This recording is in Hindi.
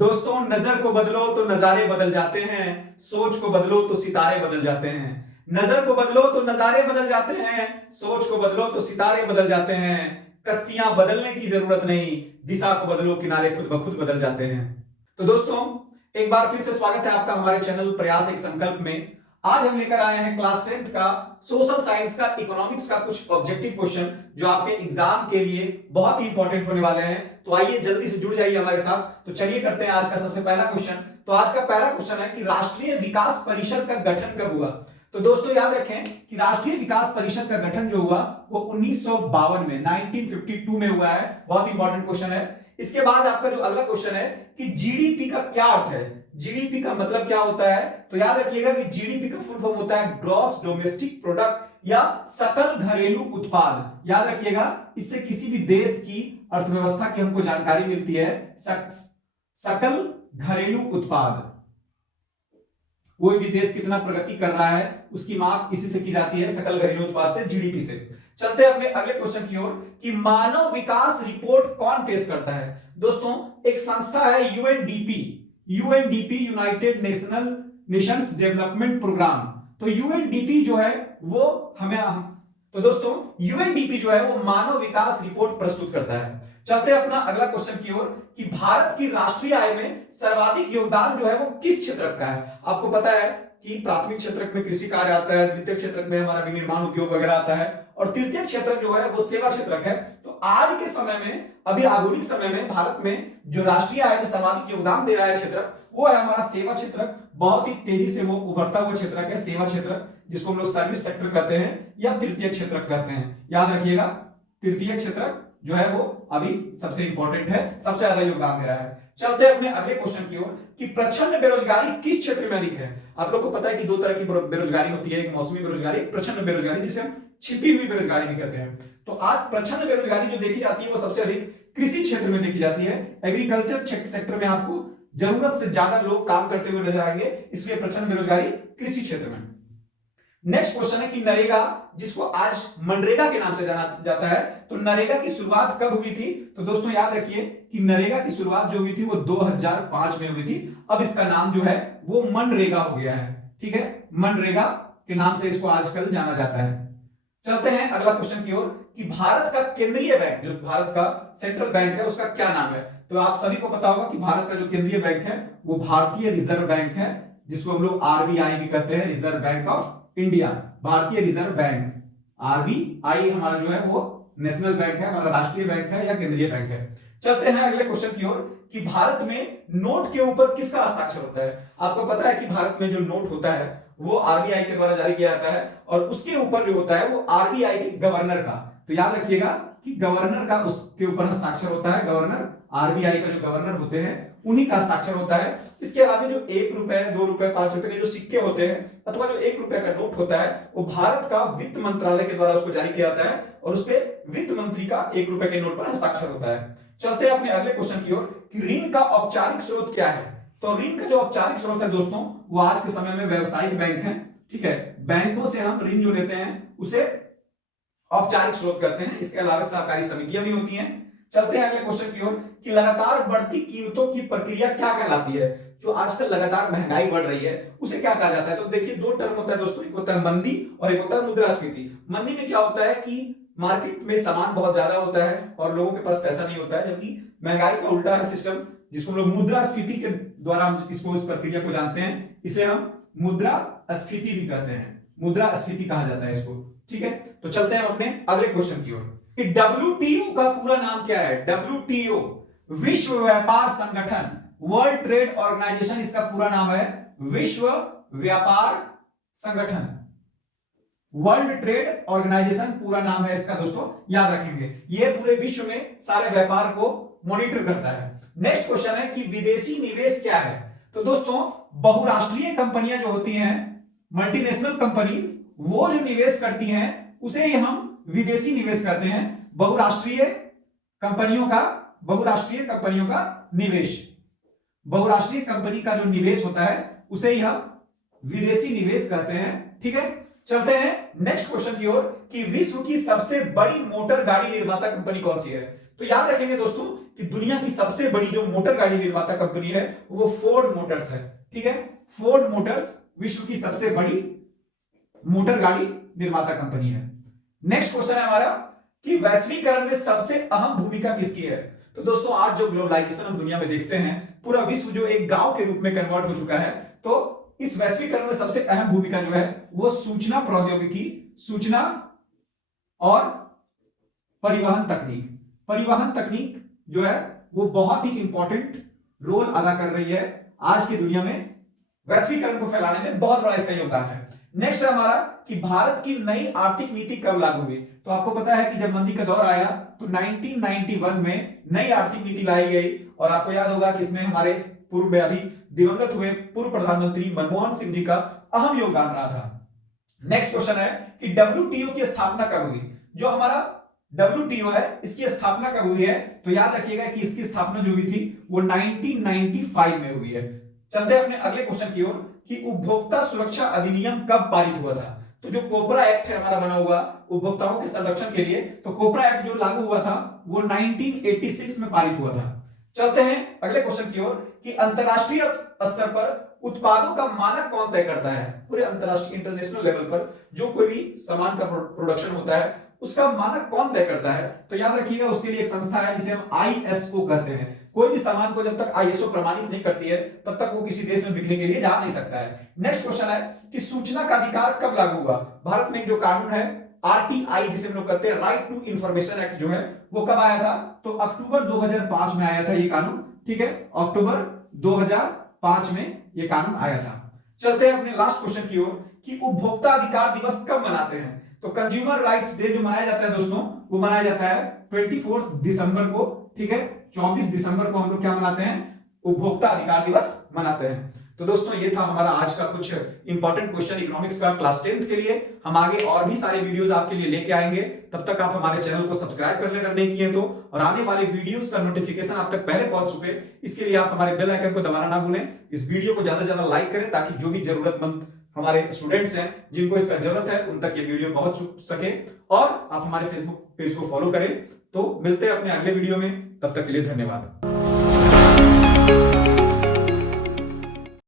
दोस्तों, नजर को बदलो तो नजारे बदल जाते हैं। सोच को बदलो तो सितारे बदल जाते हैं। नजर को बदलो तो नजारे बदल जाते हैं। सोच को बदलो तो सितारे बदल जाते हैं। कश्तियां बदलने की जरूरत नहीं, दिशा को बदलो किनारे खुद ब खुद बदल जाते हैं। तो दोस्तों, एक बार फिर से स्वागत है आपका हमारे चैनल प्रयास एक संकल्प में। आज हम लेकर आए हैं क्लास 10th का सोशल साइंस का इकोनॉमिक्स का कुछ ऑब्जेक्टिव क्वेश्चन जो आपके एग्जाम के लिए बहुत ही इंपॉर्टेंट होने वाले हैं। तो आइए जल्दी से जुड़ जाइए हमारे साथ। तो चलिए करते हैं आज का सबसे पहला क्वेश्चन। तो आज का पहला क्वेश्चन है कि राष्ट्रीय विकास परिषद का गठन कब हुआ। तो दोस्तों याद रखें कि राष्ट्रीय विकास परिषद का गठन जो हुआ वो 1952 में 1952 में हुआ है। बहुत इंपॉर्टेंट क्वेश्चन है। इसके बाद आपका जो अगला क्वेश्चन है कि जीडीपी का क्या अर्थ है। जीडीपी का मतलब क्या होता है। तो याद रखिएगा कि जीडीपी का फुल फॉर्म होता है ग्रॉस डोमेस्टिक प्रोडक्ट या सकल घरेलू उत्पाद। याद रखिएगा, इससे किसी भी देश की अर्थव्यवस्था की हमको जानकारी मिलती है। सकल घरेलू उत्पाद, कोई भी देश कितना प्रगति कर रहा है उसकी माप इसी से की जाती है, सकल घरेलू उत्पाद से, जीडीपी से। चलते हैं अपने अगले क्वेश्चन की ओर कि मानव विकास रिपोर्ट कौन पेश करता है। दोस्तों, एक संस्था है UNDP. UNDP united nations development programme. तो यूएनडीपी जो है वो तो दोस्तों यूएनडीपी जो है वो मानव विकास रिपोर्ट प्रस्तुत करता है। चलते हैं अपना अगला क्वेश्चन की ओर कि भारत की राष्ट्रीय आय में सर्वाधिक योगदान जो है वो किस क्षेत्र का है। आपको पता है कि प्राथमिक क्षेत्र में कृषि कार्य आता है, द्वितीय क्षेत्र में हमारा विनिर्माण उद्योग वगैरह आता है, और तृतीय क्षेत्र जो है वो सेवा क्षेत्र है। तो आज के समय में, अभी आधुनिक समय में भारत में जो राष्ट्रीय आय में सर्वाधिक योगदान दे रहा है क्षेत्र वो है हमारा सेवा क्षेत्र। बहुत ही तेजी से वो उभरता हुआ क्षेत्र है सेवा क्षेत्र, जिसको हम लोग सर्विस सेक्टर कहते हैं या तृतीय क्षेत्र कहते हैं। याद रखिएगा, तृतीय क्षेत्र जो है वो अभी सबसे इंपॉर्टेंट है, सबसे ज्यादा योगदान दे रहा है। चलते हैं अपने अगले क्वेश्चन की ओर कि प्रच्छन्न बेरोजगारी किस क्षेत्र में अधिक है। आप लोग को पता है कि दो तरह की बेरोजगारी होती है, एक मौसमी बेरोजगारी, एक प्रच्छन्न बेरोजगारी, जिसे हम छिपी हुई बेरोजगारी भी कहते हैं। तो आज प्रच्छन्न बेरोजगारी जो देखी जाती है वो सबसे अधिक कृषि क्षेत्र में देखी जाती है। एग्रीकल्चर सेक्टर में आपको जरूरत से ज्यादा लोग काम करते हुए नजर आएंगे, इसलिए प्रच्छन्न बेरोजगारी कृषि क्षेत्र में। नेक्स्ट क्वेश्चन है कि नरेगा, जिसको आज मनरेगा के नाम से जाना जाता है, तो नरेगा की शुरुआत कब हुई थी। तो दोस्तों याद रखिए कि नरेगा की शुरुआत जो हुई थी वो 2005 में हुई थी। अब इसका नाम जो है वो मनरेगा हो गया है। ठीक है, मनरेगा के नाम से इसको आजकल जाना जाता है। चलते हैं अगला क्वेश्चन की ओर कि भारत का केंद्रीय बैंक, जो भारत का सेंट्रल बैंक है, उसका क्या नाम है। तो आप सभी को पता होगा कि भारत का जो केंद्रीय बैंक है वो भारतीय रिजर्व बैंक है, जिसको हम लोग आरबीआई भी कहते हैं, रिजर्व बैंक ऑफ इंडिया, भारतीय रिजर्व बैंक। आरबीआई हमारा जो है वो नेशनल बैंक है, हमारा राष्ट्रीय बैंक है या केंद्रीय बैंक है। चलते हैं अगले क्वेश्चन की ओर कि भारत में नोट के ऊपर किसका हस्ताक्षर होता है। आपको पता है कि भारत में जो नोट होता है वो आरबीआई के द्वारा जारी किया जाता है, और उसके ऊपर जो होता है वो आरबीआई के गवर्नर का। तो याद रखिएगा कि गवर्नर का उसके ऊपर हस्ताक्षर होता है। गवर्नर, आरबीआई का जो गवर्नर होते हैं उन्हीं का हस्ताक्षर होता है। इसके अलावा जो 1 रुपए, 2 रुपए, 5 रुपए के जो सिक्के होते हैं अथवा जो 1 रुपए का नोट होता है वो भारत का वित्त मंत्रालय के द्वारा उसको जारी किया जाता है, और उस पर वित्त मंत्री का 1 रुपए के नोट पर हस्ताक्षर होता है। चलते हैं अपने अगले क्वेश्चन की ओर कि ऋण का औपचारिक स्रोत क्या है। तो ऋण का जो औपचारिक स्रोत है दोस्तों वो आज के समय में व्यावसायिक बैंक है। ठीक है, बैंकों से हम ऋण जो लेते हैं उसे औपचारिक स्रोत कहते हैं। इसके अलावा सहकारी समितियां भी होती हैं। चलते हैं अगले क्वेश्चन की ओर कि लगातार बढ़ती कीमतों की प्रक्रिया क्या कहलाती है। जो आजकल लगातार महंगाई बढ़ रही है उसे क्या कहा जाता है। तो देखिए, दो टर्म होता है दोस्तों, एक होता है मंदी और एक होता है मुद्रास्फीति। मंदी में क्या होता है कि मार्केट में सामान बहुत ज्यादा होता है और लोगों के पास पैसा नहीं होता है, जबकि महंगाई का उल्टा है सिस्टम, जिसको हम लोग मुद्रास्फीति के द्वारा हम इसको, इस प्रक्रिया को जानते हैं। इसे हम मुद्रास्फीति भी कहते हैं, मुद्रास्फीति कहा जाता है इसको। ठीक है, तो चलते हैं अपने अगले क्वेश्चन की ओर कि डब्ल्यूटीओ का पूरा नाम क्या है। डब्ल्यूटीओ, विश्व व्यापार संगठन, वर्ल्ड ट्रेड ऑर्गेनाइजेशन, इसका पूरा नाम है विश्व व्यापार संगठन, वर्ल्ड ट्रेड ऑर्गेनाइजेशन पूरा नाम है इसका दोस्तों, याद रखेंगे। ये पूरे विश्व में सारे व्यापार को मॉनिटर करता है। नेक्स्ट क्वेश्चन है कि विदेशी निवेश क्या है। तो दोस्तों बहुराष्ट्रीय कंपनियां जो होती हैं, मल्टीनेशनल कंपनीज, वो जो निवेश करती हैं उसे ही हम विदेशी निवेश कहते हैं। बहुराष्ट्रीय कंपनियों का निवेश, बहुराष्ट्रीय कंपनी का जो निवेश होता है उसे ही हम विदेशी निवेश कहते हैं। ठीक है, चलते हैं नेक्स्ट क्वेश्चन की ओर कि विश्व की सबसे बड़ी मोटर गाड़ी निर्माता कंपनी कौन सी है। तो याद रखेंगे दोस्तों कि दुनिया की सबसे बड़ी जो मोटर गाड़ी निर्माता कंपनी है वो फोर्ड मोटर्स है। ठीक है, फोर्ड मोटर्स विश्व की सबसे बड़ी मोटर गाड़ी निर्माता कंपनी है। नेक्स्ट क्वेश्चन है हमारा कि वैश्वीकरण में सबसे अहम भूमिका किसकी है। तो दोस्तों आज जो ग्लोबलाइजेशन हम दुनिया में देखते हैं, पूरा विश्व जो एक गांव के रूप में कन्वर्ट हो चुका है, तो इस वैश्वीकरण में सबसे अहम भूमिका जो है वो सूचना प्रौद्योगिकी, सूचना और परिवहन तकनीक जो है वो बहुत ही इंपॉर्टेंट रोल अदा कर रही है आज की दुनिया में। वैश्वीकरण को फैलाने में बहुत बड़ा इसका योगदान है। नेक्स्ट है हमारा कि भारत की नई आर्थिक नीति कब लागू हुई। तो आपको पता है कि जब मंदी का दौर आया तो 1991 में नई आर्थिक नीति लाई गई, और आपको याद होगा कि इसमें हमारे पूर्व में अभी दिवंगत हुए पूर्व प्रधानमंत्री मनमोहन सिंह जी का अहम योगदान रहा था। नेक्स्ट क्वेश्चन है कि डब्ल्यूटीओ की स्थापना कब हुई। जो हमारा WTO है इसकी स्थापना कब हुई है, तो याद रखिएगा कि इसकी स्थापना जो हुई थी वो 1995 में हुई है। चलते हैं अपने अगले क्वेश्चन की ओर कि उपभोक्ता सुरक्षा अधिनियम कब पारित हुआ था। तो जो कोपरा एक्ट है हमारा बना हुआ उपभोक्ताओं के संरक्षण के लिए, तो कोपरा एक्ट जो लागू हुआ था वो 1986 में पारित हुआ था। चलते हैं अगले क्वेश्चन की ओर कि अंतरराष्ट्रीय स्तर पर उत्पादों का मानक कौन तय करता है। पूरे अंतरराष्ट्रीय इंटरनेशनल लेवल पर जो कोई भी सामान का प्रोडक्शन होता है उसका मानक कौन तय करता है। तो याद रखिएगा उसके लिए एक संस्था है जिसे हम ISO कहते हैं। कोई भी सामान को जब तक ISO प्रमाणित नहीं करती है तब तक वो किसी देश में बिकने के लिए जा नहीं सकता है। नेक्स्ट क्वेश्चन है कि सूचना का अधिकार कब लागू हुआ। भारत में एक जो कानून है RTI जिसे हम लोग कहते हैं, राइट टू इंफॉर्मेशन एक्ट जो है वो कब आया था, तो अक्टूबर 2005 में आया था ये कानून। ठीक है, अक्टूबर 2005 में ये कानून आया था। चलते हैं अपने लास्ट क्वेश्चन की ओर कि उपभोक्ता अधिकार दिवस कब मनाते हैं। तो कंज्यूमर राइट्स डे जो मनाया जाता है दोस्तों वो मनाया जाता है 24 दिसंबर को। ठीक है, 24 दिसंबर को हम लोग क्या मनाते हैं, उपभोक्ता अधिकार दिवस मनाते हैं। तो दोस्तों ये था हमारा आज का कुछ इंपॉर्टेंट क्वेश्चन इकोनॉमिक्स का क्लास 10th के लिए। हम आगे और भी सारे वीडियोस आपके लिए लेके आएंगे। तब तक आप हमारे चैनल को सब्सक्राइब कर लें अगर नहीं किए तो, और आने वाले वीडियोस का नोटिफिकेशन आप तक पहले पहुंच चुके, इसके लिए आप हमारे बेल आइकन को दबाना ना भूलें। इस वीडियो को ज्यादा से ज्यादा लाइक करें ताकि जो भी जरूरतमंद हमारे स्टूडेंट्स हैं जिनको इसका जरूरत है उन तक ये वीडियो पहुंच सके, और आप हमारे फेसबुक पेज को फॉलो करें। तो मिलते हैं अपने अगले वीडियो में, तब तक के लिए धन्यवाद।